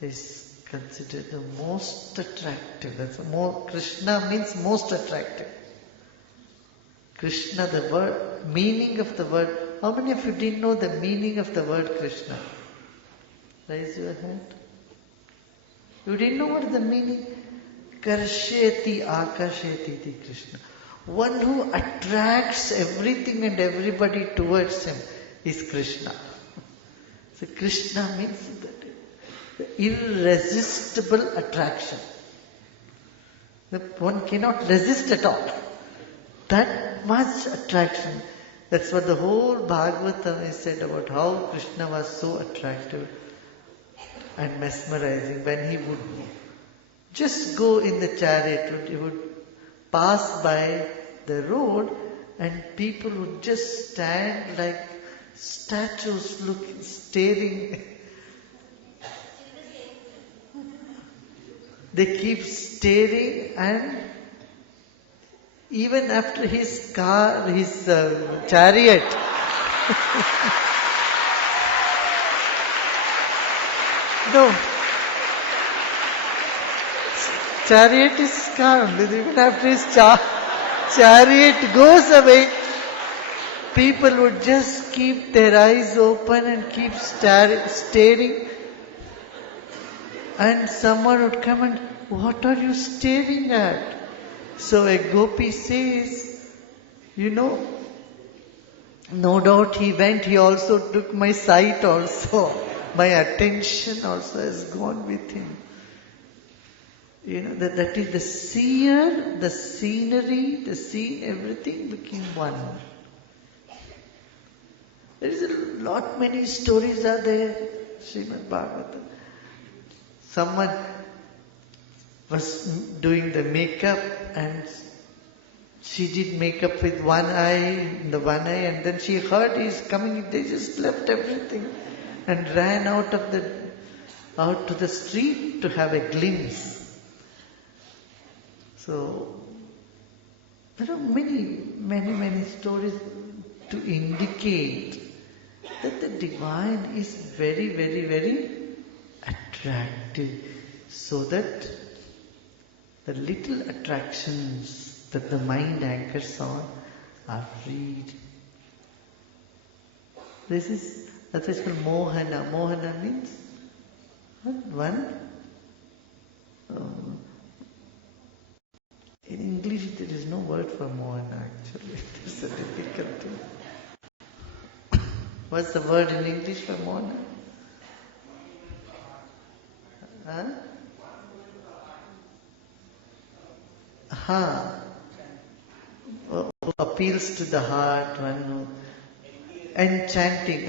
is considered the most attractive. That's more. Krishna means most attractive. Krishna, the word, meaning of the word. How many of you didn't know the meaning of the word Krishna? Raise your hand. You didn't know what is the meaning? Karsheti akasheti iti Krishna. One who attracts everything and everybody towards him is Krishna. So Krishna means the irresistible attraction. One cannot resist at all. That much attraction. That's what the whole Bhagavatam is said about how Krishna was so attractive and mesmerizing. When he would just go in the chariot, he would pass by the road and people would just stand like statues looking, staring. They keep staring, and even after his chariot, no, chariot is car. Even after his chariot goes away, people would just keep their eyes open and keep staring. And someone would come and, what are you staring at? So a gopi says, no doubt he also took my sight also. My attention also has gone with him. That is the seer, the scenery, the scene, everything became one. There is a lot, many stories are there, Srimad Bhagavatam. Someone was doing the makeup and she did makeup with one eye, and then she heard he's coming. They just left everything and ran out to the street to have a glimpse. So there are many stories to indicate that the divine is very, very, very attractive, so that the little attractions that the mind anchors on are freed. That's called Mohana. Mohana means one. In English there is no word for Mohana actually. It's a difficult thing. What's the word in English for Mohana? Who appeals to the heart, one who enchanting,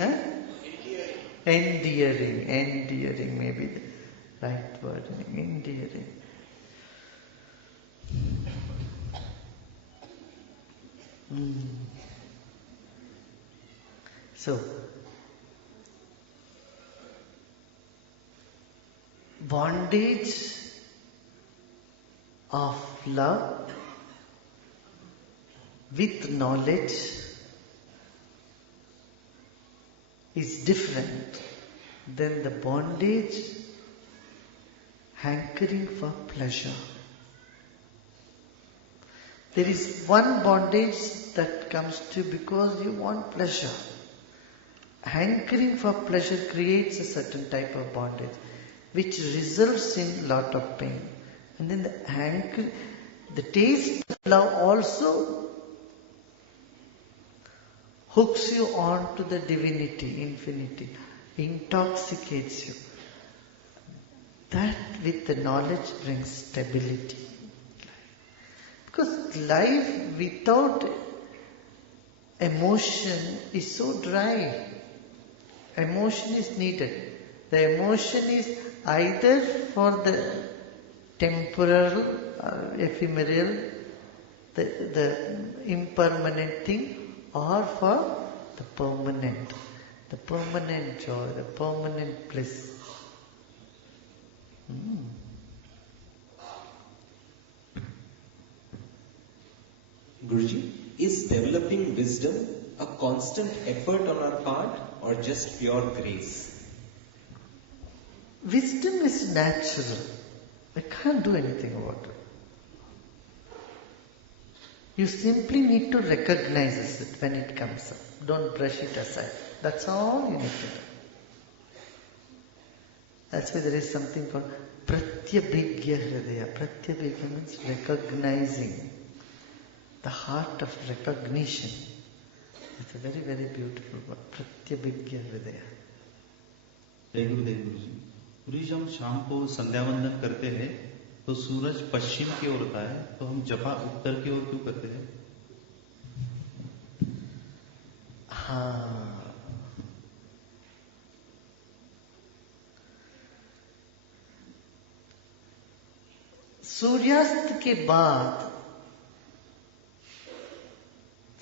endearing may be the right word, endearing. So, bondage of love with knowledge is different than the bondage hankering for pleasure. There is one bondage that comes to you because you want pleasure. Hankering for pleasure creates a certain type of bondage which results in lot of pain. And then the taste of love also hooks you on to the divinity, infinity, intoxicates you. That with the knowledge brings stability. Because life without emotion is so dry. Emotion is needed. The emotion is either for the temporal, ephemeral, the impermanent thing, or for the permanent joy, the permanent bliss. Guruji, is developing wisdom a constant effort on our part or just pure grace? wisdom is natural. I can't do anything about it. You simply need to recognize it when it comes up. Don't brush it aside. That's all you need to do. That's why there is something called Pratyabhigya Hridaya. Pratyabhigya means recognizing. The heart of recognition. It's a very, very beautiful word. Pratyabhigya Hridaya. जय गुरुदेव गुरु जी। गुरु जी, हम शाम को संध्या वंदन करते हैं तो सूरज पश्चिम की ओर होता है, तो हम जपा उत्तर की ओर क्यों करते हैं? हाँ, सूर्यास्त के बाद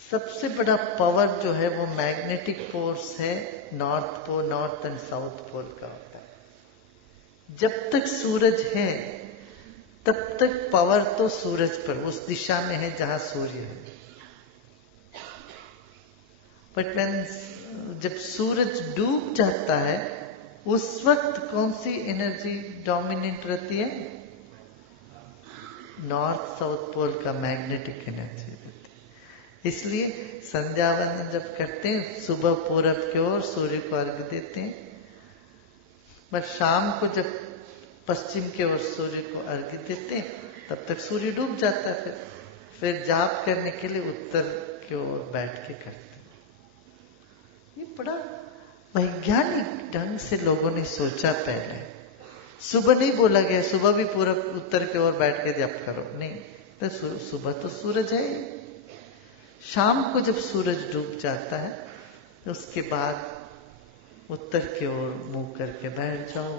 सबसे बड़ा पावर जो है वो मैग्नेटिक फोर्स है north pole, north and south pole का होता है। जब तक सूरज है तब तक पावर तो सूरज पर, उस दिशा में है जहां सूर्य है। बट जब सूरज डूब जाता है उस वक्त कौन सी एनर्जी डोमिनेंट रहती है? नॉर्थ साउथ पोल का मैग्नेटिक एनर्जी। इसलिए संध्या वंदन जब करते हैं सुबह पूरब की ओर सूर्य को अर्घ्य देते हैं, बट शाम को जब पश्चिम की ओर सूर्य को अर्घ्य देते हैं तब तक सूर्य डूब जाता है। फिर जाप करने के लिए उत्तर की ओर बैठ के करते हैं। ये बड़ा वैज्ञानिक ढंग से लोगों ने सोचा। पहले सुबह नहीं बोला गया सुबह भी पूरब उत्तर की ओर बैठ के जप करो, नहीं, तो सुबह तो सूरज है। शाम को जब सूरज डूब जाता है तो उसके बाद उत्तर की ओर मुंह करके बैठ जाओ,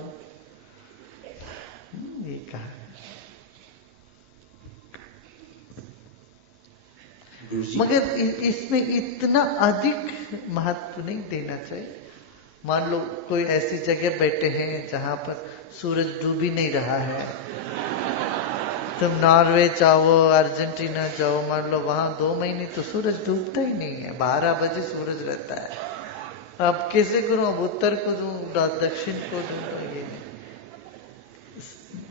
ये कहा। मगर इसमें इतना अधिक महत्व नहीं देना चाहिए। मान लो कोई ऐसी जगह बैठे हैं जहां पर सूरज डूब ही नहीं रहा है, तुम नॉर्वे जाओ, अर्जेंटीना जाओ, मान लो वहां 2 महीने तो सूरज डूबता ही नहीं है, 12 बजे सूरज रहता है। अब कैसे करूं? अब उत्तर को दूं, दक्षिण को दूं? ये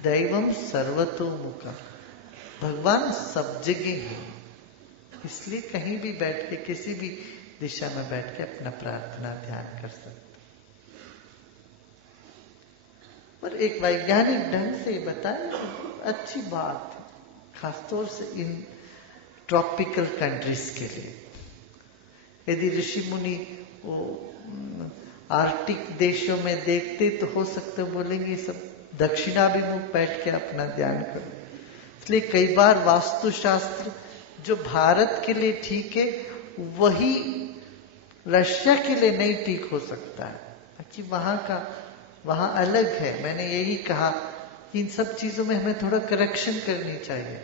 दैवम सर्वतोमुखा, भगवान सब जगह है। इसलिए कहीं भी बैठ के किसी भी दिशा में बैठ के अपना प्रार्थना ध्यान कर सकते। पर एक वैज्ञानिक ढंग से बताए अच्छी बात है, खासतौर से इन ट्रॉपिकल कंट्रीज के लिए। यदि ऋषि मुनि वो आर्कटिक देशों में देखते तो हो सकते बोलेंगे सब दक्षिणाभिमुख बैठ के अपना ध्यान करो। इसलिए कई बार वास्तुशास्त्र जो भारत के लिए ठीक है वही रशिया के लिए नहीं ठीक हो सकता है, कि वहां अलग है। मैंने यही कहा कि इन सब चीजों में हमें थोड़ा करेक्शन करनी चाहिए।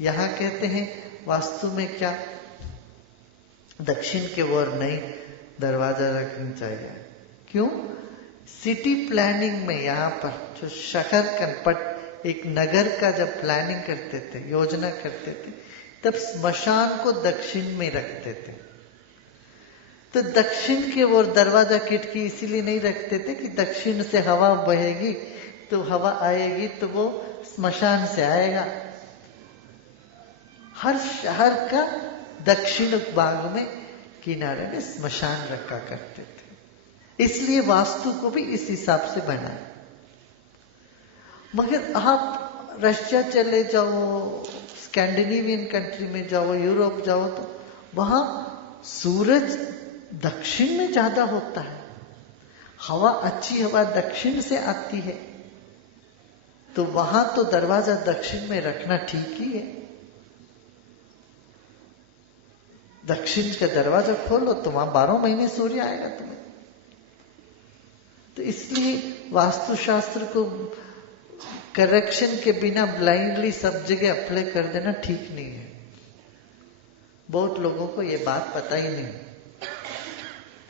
यहां कहते हैं वास्तु में क्या दक्षिण के ओर नहीं दरवाजा रखना चाहिए। क्यों? सिटी प्लानिंग में यहाँ पर जो शहर कनपट एक नगर का जब प्लानिंग करते थे, योजना करते थे, तब स्मशान को दक्षिण में रखते थे। तो दक्षिण के ओर दरवाजा खिड़की इसीलिए नहीं रखते थे कि दक्षिण से हवा बहेगी तो हवा आएगी तो वो स्मशान से आएगा। हर शहर का दक्षिण भाग में किनारे में स्मशान रखा करते थे। इसलिए वास्तु को भी इस हिसाब से बनाया। मगर आप रशिया चले जाओ, स्कैंडिनेवियन कंट्री में जाओ, यूरोप जाओ, तो वहां सूरज दक्षिण में ज्यादा होता है, हवा अच्छी हवा दक्षिण से आती है, तो वहां तो दरवाजा दक्षिण में रखना ठीक ही है। दक्षिण का दरवाजा खोलो तो वहां 12 महीने सूर्य आएगा तुम्हें। तो इसलिए वास्तुशास्त्र को करेक्शन के बिना ब्लाइंडली सब जगह अप्लाई कर देना ठीक नहीं है। बहुत लोगों को ये बात पता ही नहीं,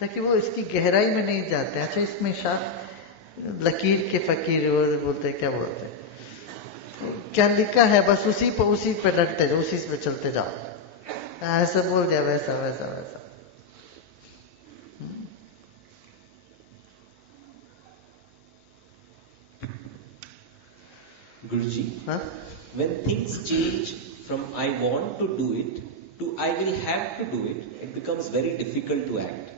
ताकि वो इसकी गहराई में नहीं जाते। अच्छा, इसमें लकीर के फकीर बोलते क्या बोलते हैं, क्या लिखा है बस उसी पे लड़ते जाओ, उसी पे चलते जाओ, ऐसा बोल दिया वैसा वैसा वैसा। Guruji, Huh? when things change from I want to do it to I will have to do it, it becomes very difficult to act.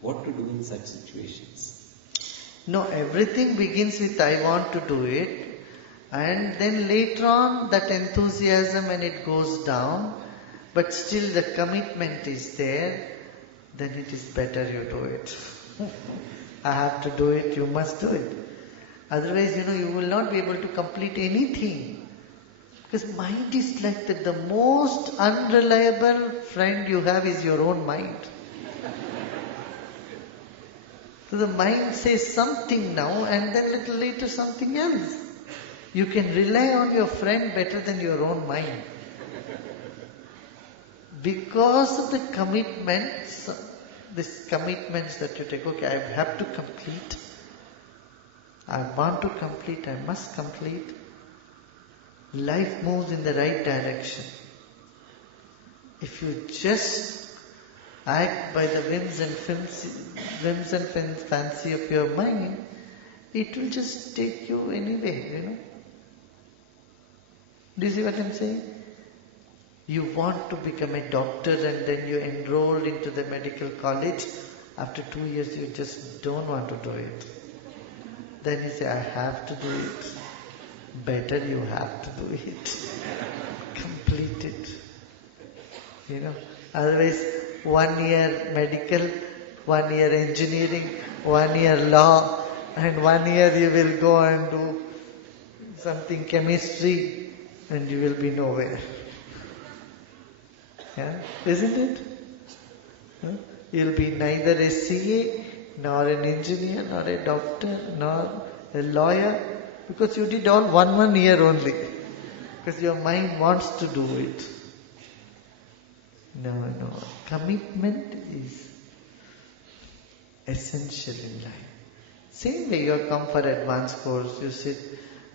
What to do in such situations? No, everything begins with I want to do it, and then later on that enthusiasm and it goes down, but still the commitment is there, then it is better you do it. I have to do it, you must do it. Otherwise, you will not be able to complete anything. Because mind is like that. The most unreliable friend you have is your own mind. So the mind says something now and then little later something else. You can rely on your friend better than your own mind. Because of the commitments, these commitments that you take, okay, I have to complete. I want to complete, I must complete. Life moves in the right direction. If you just act by the whims and fancy of your mind, it will just take you anywhere, Do you see what I'm saying? You want to become a doctor and then you enrolled into the medical college. After 2 years you just don't want to do it. Then you say, I have to do it. Better you have to do it. Complete it. Otherwise 1 year medical, 1 year engineering, 1 year law, and 1 year you will go and do something chemistry and you will be nowhere. Yeah? Isn't it? Huh? You'll be neither a CA, nor an engineer, nor a doctor, nor a lawyer, because you did all 1 year only. Because your mind wants to do it. No. Commitment is essential in life. Same way you have come for advanced course, you sit,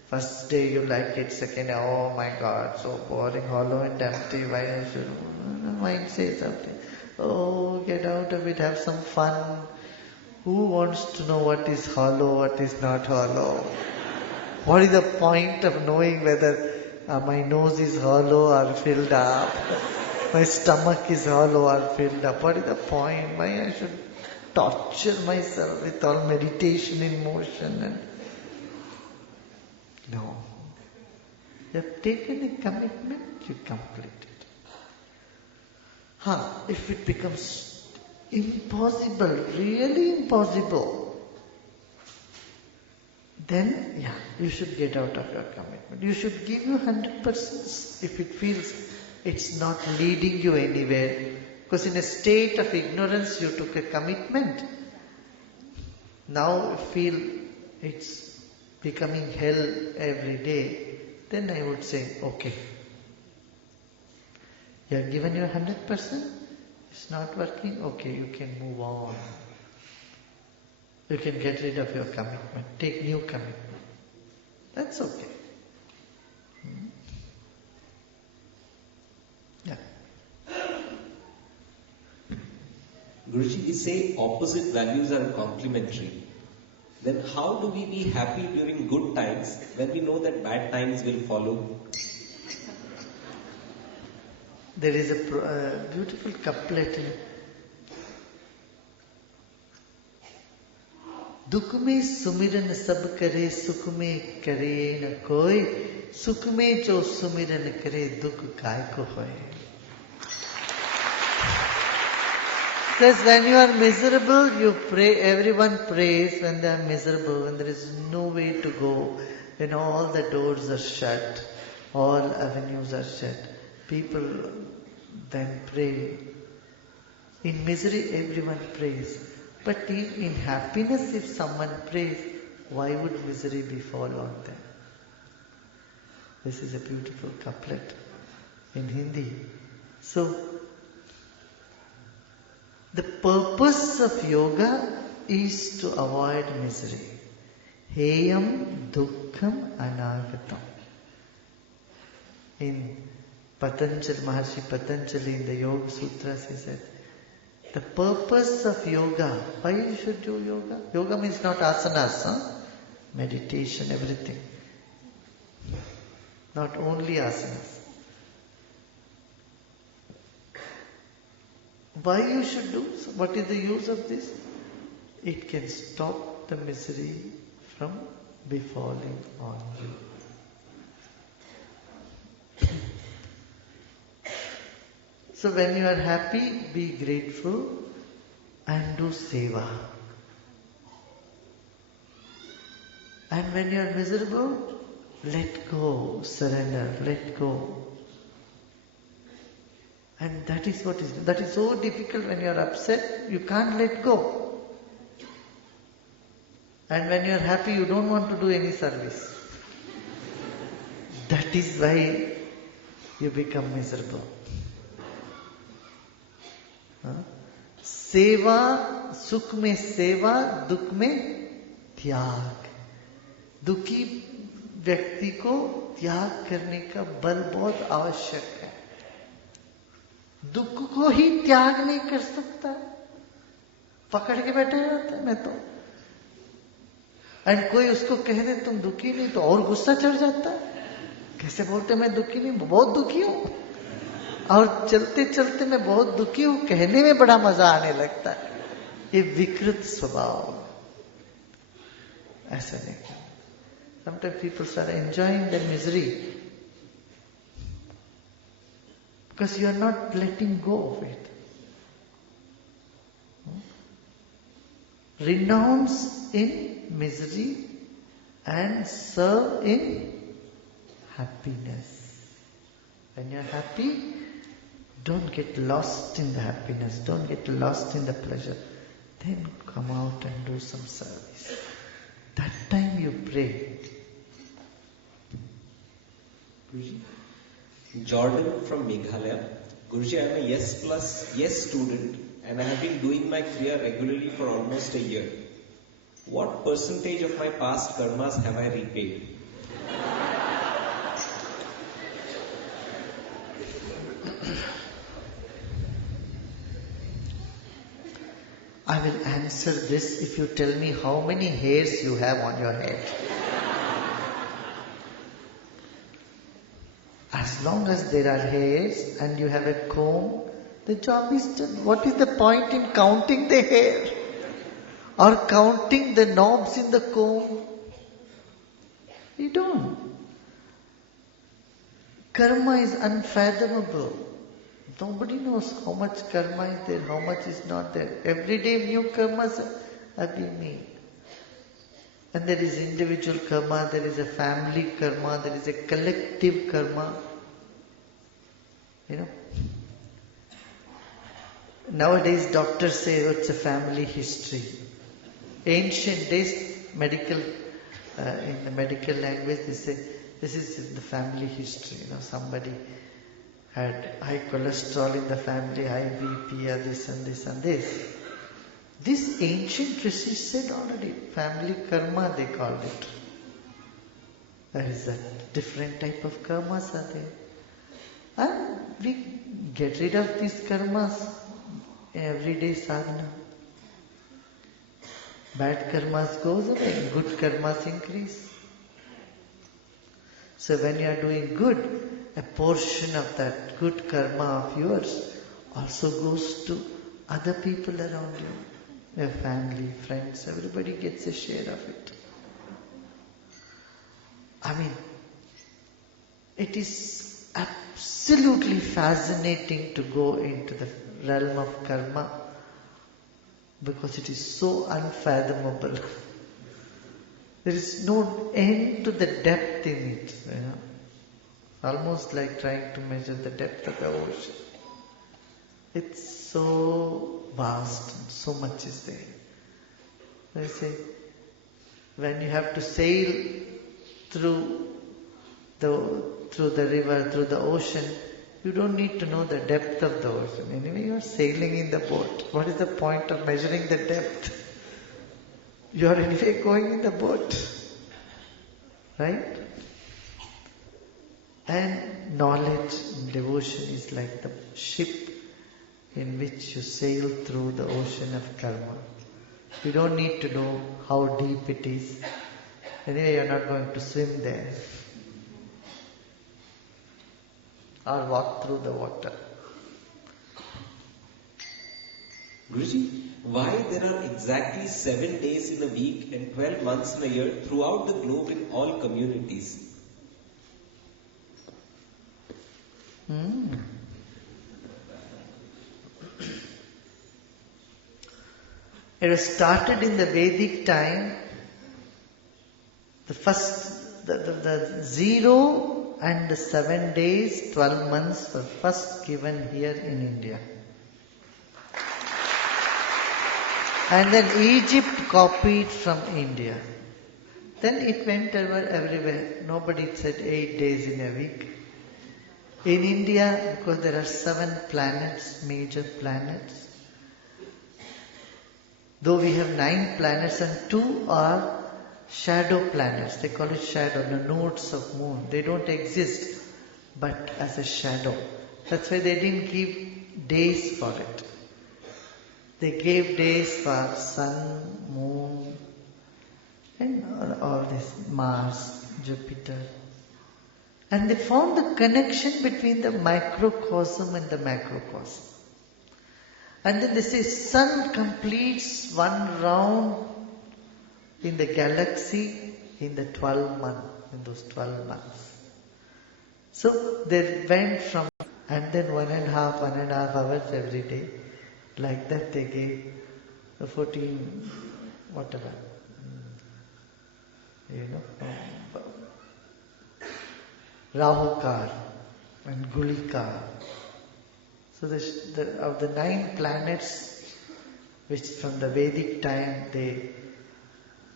first day you like it, second day, oh my God, so boring, hollow and empty, why I should... Mind says something. Oh, get out of it, have some fun. Who wants to know what is hollow, what is not hollow? What is the point of knowing whether my nose is hollow or filled up? My stomach is hollow or filled up? What is the point? Why I should torture myself with all meditation in motion? No. You have taken a commitment, you complete it. If it becomes impossible, really impossible, then you should get out of your commitment. You should give you 100% if it feels it's not leading you anywhere. Because in a state of ignorance you took a commitment. Now you feel it's becoming hell every day. Then I would say, okay. You have given your 100%, it's not working, okay, you can move on. You can get rid of your commitment, take new commitment. That's okay. Yeah. Guruji, we say opposite values are complementary. Then how do we be happy during good times when we know that bad times will follow? There is a beautiful couplet. दुख में सुमिरन सब करे, सुख में करे न कोई, सुख में जो सुमिरन करे, दुख काय को होए. Because when you are miserable, you pray, everyone prays when they are miserable, when there is no way to go, when all the doors are shut, all avenues are shut. People then pray. In misery, everyone prays. But in happiness, if someone prays, why would misery befall on them? This is a beautiful couplet in Hindi. So, the purpose of yoga is to avoid misery. Heyam dukkham anagatam. In Patanjali, Maharshi Patanjali in the Yoga Sutras, he said, the purpose of yoga, why you should do yoga? Yoga means not asanas, meditation, everything. not only asanas. Why you should do? What is the use of this? It can stop the misery from befalling on you. So when you are happy, be grateful and do seva. And when you are miserable, let go, surrender, let go. And that is so difficult. When you are upset, you can't let go. And when you are happy, you don't want to do any service. That is why you become miserable. सेवा, सुख में सेवा, दुख में त्याग. दुखी व्यक्ति को त्याग करने का बल बहुत आवश्यक है. दुख को ही त्याग नहीं कर सकता, पकड़ के बैठे रहता है मैं तो. एंड कोई उसको कह दे तुम दुखी नहीं, तो और गुस्सा चढ़ जाता है. कैसे बोलते मैं दुखी नहीं, बहुत दुखी हूं, और चलते चलते मैं बहुत दुखी हूं कहने में बड़ा मजा आने लगता है. ये विकृत स्वभाव, ऐसा नहीं करना. Sometimes people start enjoying their misery because you are not letting go of it. Renounce in misery and serve in happiness. When you are happy, don't get lost in the happiness, don't get lost in the pleasure. Then come out and do some service. That time you pray. Guruji, Jordan from Meghalaya. Guruji, I am a yes plus yes student and I have been doing my Kriya regularly for almost a year. What percentage of my past karmas have I repaid? I will answer this if you tell me how many hairs you have on your head. As long as there are hairs and you have a comb, the job is done. What is the point in counting the hair? Or counting the knobs in the comb? You don't. Karma is unfathomable. Nobody knows how much karma is there, how much is not there. Every day new karmas are being made. And there is individual karma, there is a family karma, there is a collective karma. You know. Nowadays doctors say, oh, it's a family history. Ancient days, in the medical language, they say, this is the family history. You know, somebody had high cholesterol in the family, high BP, or this and this and this. This ancient rishi said already, family karma they called it. There is a different type of karmas are there. And we get rid of these karmas in everyday sadhana. Bad karmas goes away, good karmas increase. So when you are doing good, a portion of that good karma of yours also goes to other people around you. Your family, friends, everybody gets a share of it. I mean, it is absolutely fascinating to go into the realm of karma because it is so unfathomable. There is no end to the depth in it. You know? Almost like trying to measure the depth of the ocean. It's so vast and so much is there. They say, when you have to sail through the river, through the ocean, you don't need to know the depth of the ocean. Anyway, you are sailing in the boat. What is the point of measuring the depth? You are anyway going in the boat. Right? And knowledge and devotion is like the ship in which you sail through the ocean of karma. You don't need to know how deep it is. Anyway, you are not going to swim there. or walk through the water. Guruji, why there are exactly 7 days in a week and 12 months in a year throughout the globe in all communities? It was started in the Vedic time. The 0 and the 7 days, 12 months were first given here in India. And then Egypt copied from India. Then it went everywhere. Nobody said 8 days in a week. In India, because there are 7 planets, major planets, though we have 9 planets and 2 are shadow planets. They call it shadow, the nodes of moon. They don't exist, but as a shadow. That's why they didn't give days for it. They gave days for sun, moon, and all this, Mars, Jupiter. And they found the connection between the microcosm and the macrocosm. And then they say sun completes one round in the galaxy in the 12 months, in those 12 months. So they went from, and then 1.5 hours every day. Like that they gave the 14, whatever, Rahukar and Gulikar. So of the 9 planets, which from the Vedic time they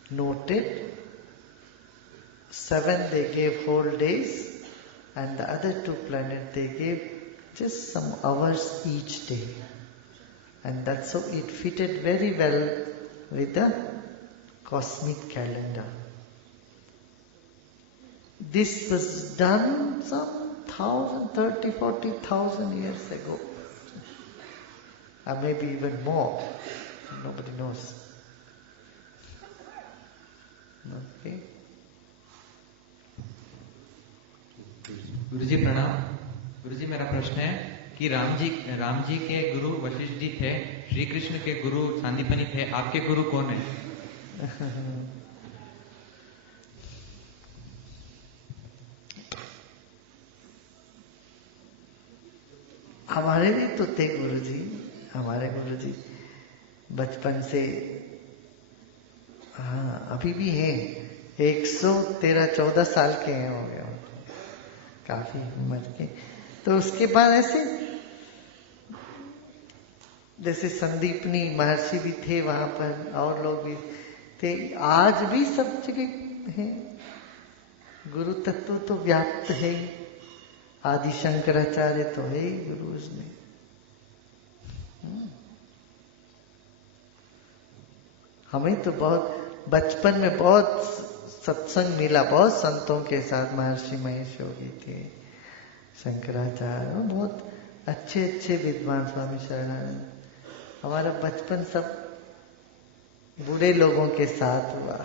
noted, 7 they gave whole days, and the other 2 planets they gave just some hours each day. And that's how it fitted very well with the cosmic calendar. This was done some 30, 40,000 years ago. Or maybe even more. Nobody knows. Okay. गुरुजी प्रणाम। गुरुजी मेरा प्रश्न है कि राम जी के गुरु वशिष्ठ जी थे, श्री कृष्ण के गुरु सांदीपनी थे, आपके गुरु कौन है? हमारे भी तो थे गुरुजी, हमारे गुरुजी बचपन से, हाँ अभी भी हैं, 113-14 साल के हैं, हो गए काफी उम्र के। तो उसके बाद ऐसे जैसे संदीपनी महर्षि भी थे वहां पर, और लोग भी थे, आज भी सब जगह हैं। गुरु तत्व तो व्याप्त है, आदि शंकराचार्य तो है ही गुरु उसमें। हमें तो बहुत बचपन में बहुत सत्संग मिला, बहुत संतों के साथ, महर्षि महेश योगी थे, शंकराचार्य, बहुत अच्छे अच्छे विद्वान, स्वामी शरणानंद। हमारा बचपन सब बूढ़े लोगों के साथ हुआ।